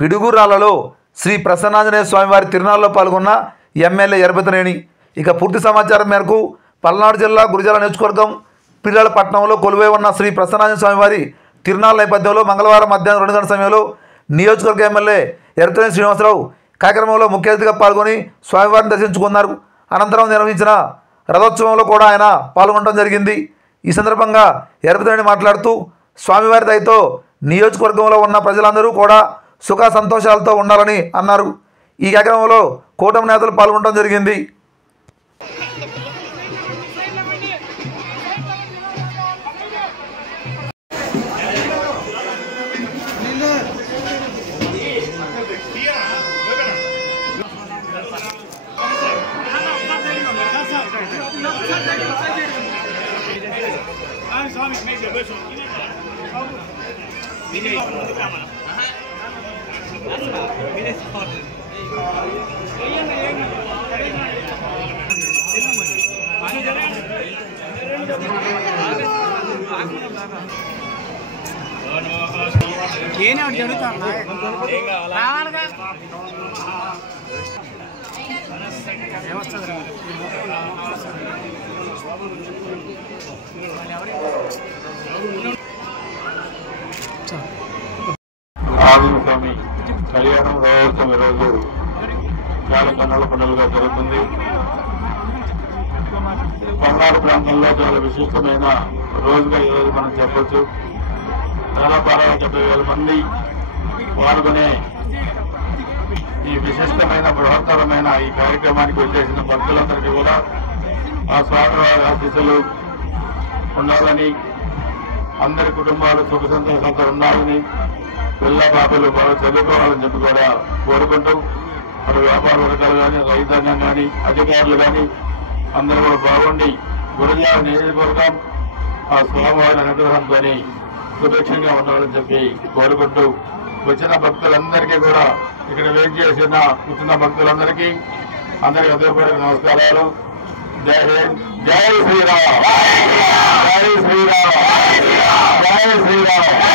పిడుగురాళ్లలో శ్రీ ప్రసన్నాంజనేయ స్వామివారి తిరునాళ్ళలో పాల్గొన్న ఎమ్మెల్యే ఎరపతినేని. ఇక పూర్తి సమాచారం మేరకు పల్నాడు జిల్లా గురజాల నియోజకవర్గం పిల్లల పట్టణంలో కొలువై ఉన్న శ్రీ ప్రసన్నాంజనేయ స్వామివారి తిరునాళ్ళ నేపథ్యంలో మంగళవారం మధ్యాహ్నం 2 గంటల సమయంలో నియోజకవర్గ ఎమ్మెల్యే ఎరపతినేని శ్రీనివాసరావు కార్యక్రమంలో ముఖ్య అతిథిగా పాల్గొని స్వామివారిని దర్శించుకున్నారు. అనంతరం నిర్వహించిన రథోత్సవంలో కూడా ఆయన పాల్గొనడం జరిగింది. ఈ సందర్భంగా ఎరపతినేని మాట్లాడుతూ స్వామివారి దయతో నియోజకవర్గంలో ఉన్న ప్రజలందరూ కూడా సుఖ సంతోషాలతో ఉండాలని అన్నారు. ఈ కార్యక్రమంలో కూటమి నేతలు పాల్గొనడం జరిగింది. ఆదిస్వామి కళ్యాణం రథోత్సవం ఈరోజు చాలా కన్నుల పండుగగా జరుగుతుంది. పల్నాడు ప్రాంతంలో చాలా విశిష్టమైన రోజుగా ఈరోజు మనం చెప్పొచ్చు. దాదాపు 70,000 మంది పాల్గొనే ఈ విశిష్టమైన బృహత్తరమైన ఈ కార్యక్రమానికి వచ్చేసిన భక్తులందరికీ కూడా ఆ స్వామివారి ఆశీస్సులు ఉండాలని, అందరి కుటుంబాలు సుఖ సంతోషాలతో ఉండాలని, పిల్ల పాపలు బాగా చదువుకోవాలని చెప్పి కూడా కోరుకుంటూ అటు వ్యాపార వర్గాలు కానీ, రైతాంగం కానీ, అధికారులు కానీ అందరూ కూడా బాగుండి గురజాల నియోజకవర్గం ఆ స్వామివారి అనుగ్రహంతో సురక్షంగా ఉండాలని చెప్పి కోరుకుంటూ వచ్చిన భక్తులందరికీ కూడా ఇక్కడ వెయిట్ చేసిన కూర్చున్న భక్తులందరికీ అందరికీ హృదయపూర్వక నమస్కారాలు. జై హింద్, జై శ్రీరామ్, జై శ్రీరామ్, జై శ్రీరామ్.